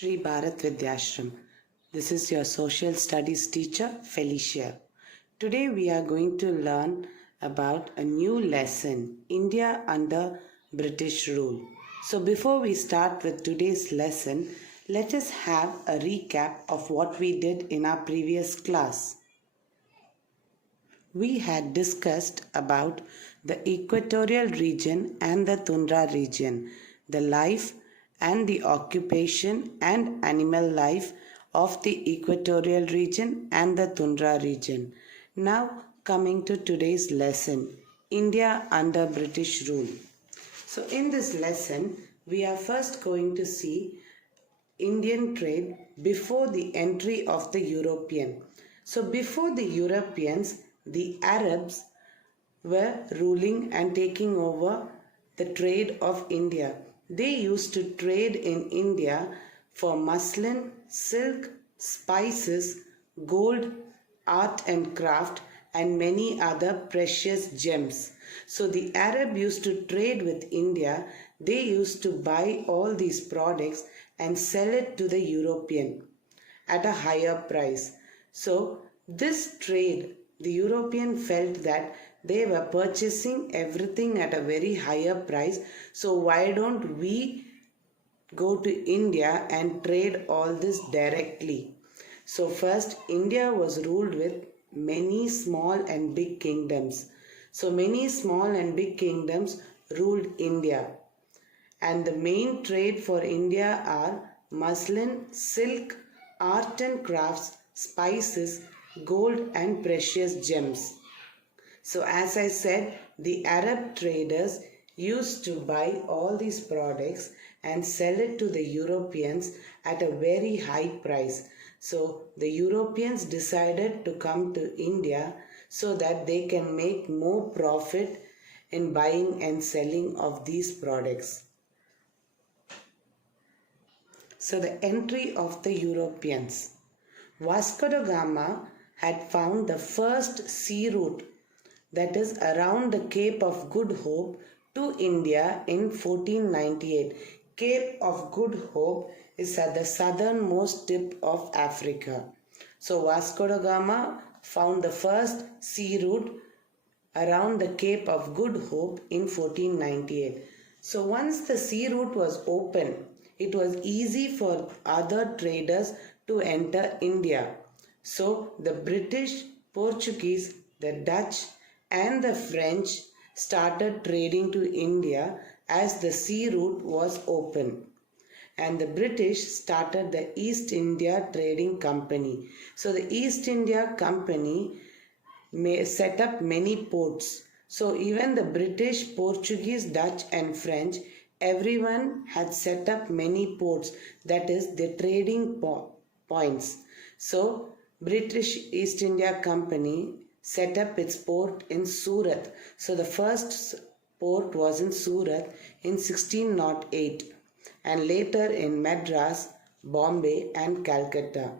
Shri Bharat Vidyashram. This is your social studies teacher, Felicia. Today we are going to learn about a new lesson, India under British rule. So before we start with today's lesson, let us have a recap of what we did in our previous class. We had discussed about the equatorial region and the tundra region, the life and the occupation and animal life of the equatorial region and the tundra region. Now coming to today's lesson, India under British rule. So in this lesson, we are first going to see Indian trade before the entry of the European. So before the Europeans, the Arabs were ruling and taking over the trade of India. They used to trade in India for muslin, silk, spices, gold, art and craft, and many other precious gems. So the Arab used to trade with India. They used to buy all these products and sell it to the European at a higher price. So this trade, the European felt that they were purchasing everything at a very higher price. So why don't we go to India and trade all this directly? So first, India was ruled with many small and big kingdoms. So many small and big kingdoms ruled India. And the main trade for India are muslin, silk, art and crafts, spices, gold and precious gems. So as I said, the Arab traders used to buy all these products and sell it to the Europeans at a very high price. So the Europeans decided to come to India so that they can make more profit in buying and selling of these products. So the entry of the Europeans. Vasco da Gama had found the first sea route, that is around the Cape of Good Hope, to India in 1498. Cape of Good Hope is at the southernmost tip of Africa. So Vasco da Gama found the first sea route around the Cape of Good Hope in 1498. So once the sea route was open, it was easy for other traders to enter India. So the British, Portuguese, the Dutch and the French started trading to India as the sea route was open. And the British started the East India Trading Company. So the East India Company set up many ports. So even the British, Portuguese, Dutch and French, everyone had set up many ports, that is the trading points. So British East India Company set up its port in Surat. So the first port was in Surat in 1608 and later in Madras, Bombay and Calcutta.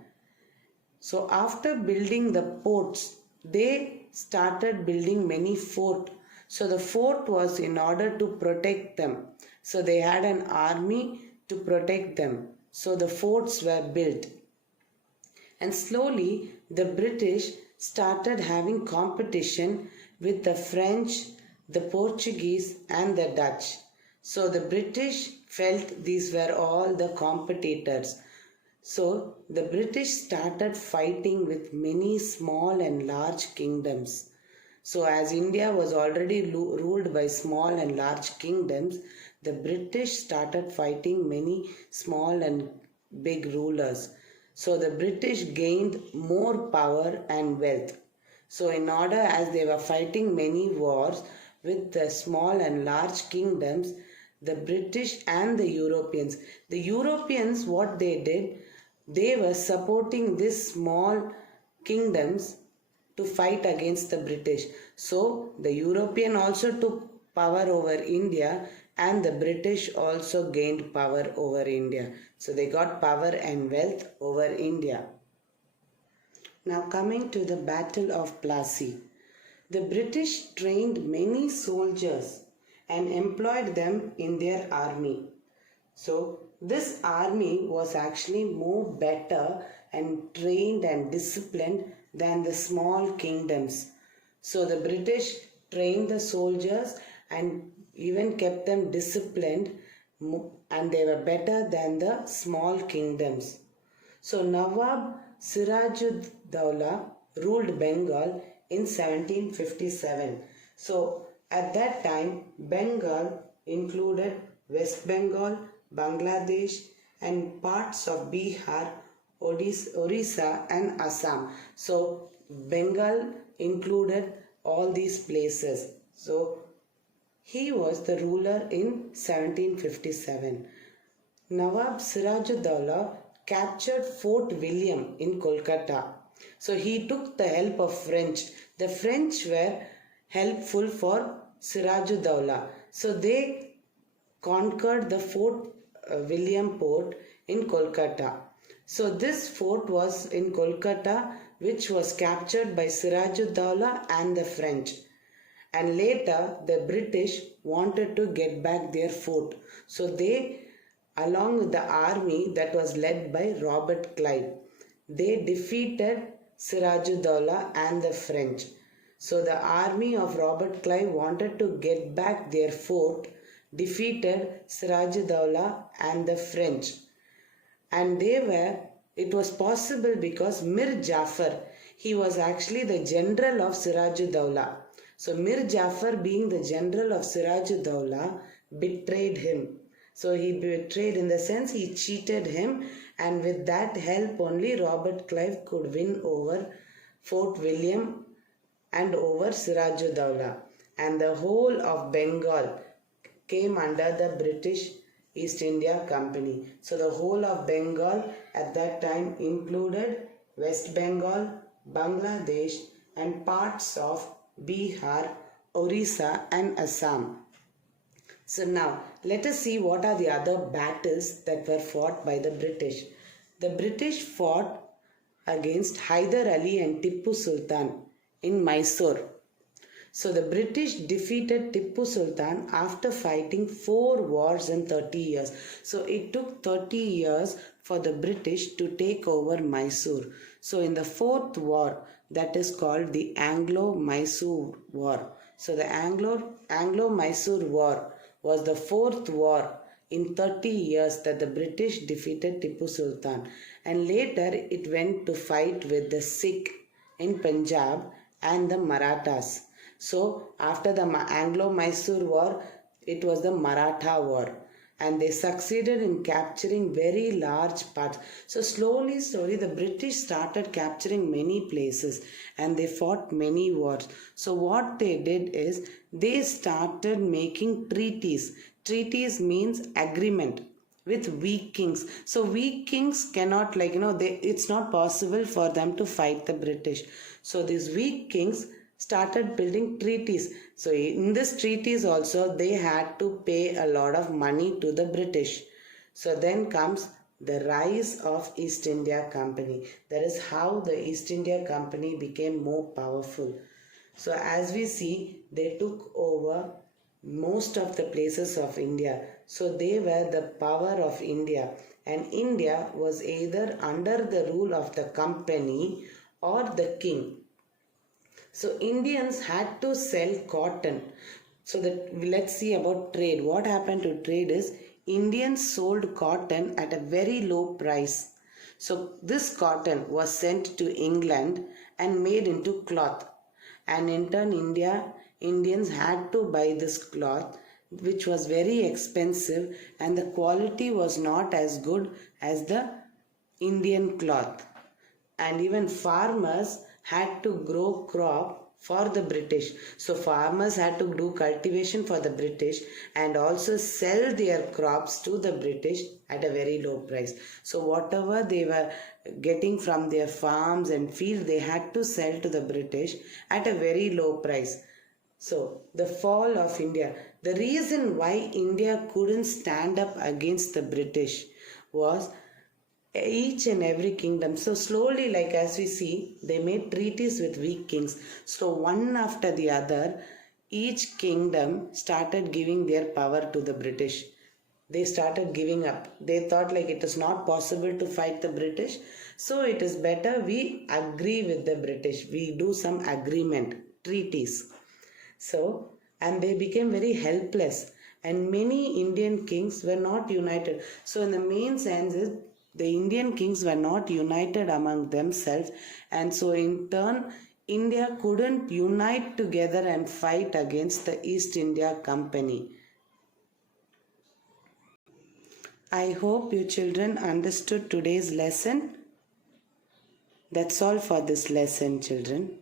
So after building the ports, they started building many forts. So the fort was in order to protect them. So they had an army to protect them. So the forts were built. And slowly the British started having competition with the French, the Portuguese and the Dutch. So the British felt these were all the competitors. So the British started fighting with many small and large kingdoms. So as India was already ruled by small and large kingdoms, the British started fighting many small and big rulers. So the British gained more power and wealth. So in order, as they were fighting many wars with the small and large kingdoms, the British and the Europeans, what they did, they were supporting these small kingdoms to fight against the British. So the European also took power over India and the British also gained power over India. So they got power and wealth over India. Now coming to the Battle of Plassey. The British trained many soldiers and employed them in their army. So this army was actually more better and trained and disciplined than the small kingdoms. So the British trained the soldiers and even kept them disciplined, and they were better than the small kingdoms. So Nawab Sirajud-Dowlah ruled Bengal in 1757. So at that time, Bengal included West Bengal, Bangladesh, and parts of Bihar, Orissa, and Assam. So Bengal included all these places. So he was the ruler in 1757. Nawab Sirajud-Dowlah captured Fort William in Kolkata. So he took the help of French. The French were helpful for Sirajud-Dowlah. So they conquered the Fort William Port in Kolkata. So this fort was in Kolkata, which was captured by Sirajud-Dowlah and the French. And later the British wanted to get back their fort. So they, along with the army that was led by Robert Clive, they defeated Sirajud-Dowlah and the French. So the army of Robert Clive wanted to get back their fort, defeated Sirajud-Dowlah and the French. And it was possible because Mir Jafar, he was actually the general of Sirajud-Dowlah. So Mir Jafar, being the general of Sirajud-Dowlah, betrayed him. So he betrayed in the sense he cheated him, and with that help only Robert Clive could win over Fort William and over Sirajud-Dowlah. And the whole of Bengal came under the British East India Company. So the whole of Bengal at that time included West Bengal, Bangladesh, and parts of Bihar, Orissa, and Assam. So now let us see what are the other battles that were fought by the British. The British fought against Hyder Ali and Tippu Sultan in Mysore. So the British defeated Tippu Sultan after fighting 4 wars in 30 years. So it took 30 years for the British to take over Mysore. So in the 4th war, that is called the Anglo-Mysore War. So the Anglo-Mysore War was the 4th war in 30 years that the British defeated Tippu Sultan. And later it went to fight with the Sikh in Punjab and the Marathas. So after the Anglo-Mysore War, it was the Maratha War. And they succeeded in capturing very large parts. So slowly, the British started capturing many places and they fought many wars. So what they did is they started making treaties. Treaties means agreement with weak kings. So weak kings cannot it's not possible for them to fight the British. So these weak kings started building treaties. So in this treaties also they had to pay a lot of money to the British. So then comes the rise of East India Company. That is how the East India Company became more powerful. So as we see, they took over most of the places of India. So they were the power of India, and India was either under the rule of the company or the king. So Indians had to sell cotton. So let's see about trade. What happened to trade is Indians sold cotton at a very low price. So this cotton was sent to England and made into cloth. And in turn Indians had to buy this cloth, which was very expensive, and the quality was not as good as the Indian cloth. And even farmers had to grow crop for the British. So farmers had to do cultivation for the British and also sell their crops to the British at a very low price. So whatever they were getting from their farms and fields, they had to sell to the British at a very low price. So the fall of India. The reason why India couldn't stand up against the British was each and every kingdom. So slowly, like as we see, they made treaties with weak kings. So one after the other, each kingdom started giving their power to the British. they started giving up. They thought like it is not possible to fight the British. So it is better we agree with the British. We do some agreement, treaties. So, and they became very helpless. And many Indian kings were not united. So in the main sense is the Indian kings were not united among themselves. And so in turn, India couldn't unite together and fight against the East India Company. I hope you children understood today's lesson. That's all for this lesson, children.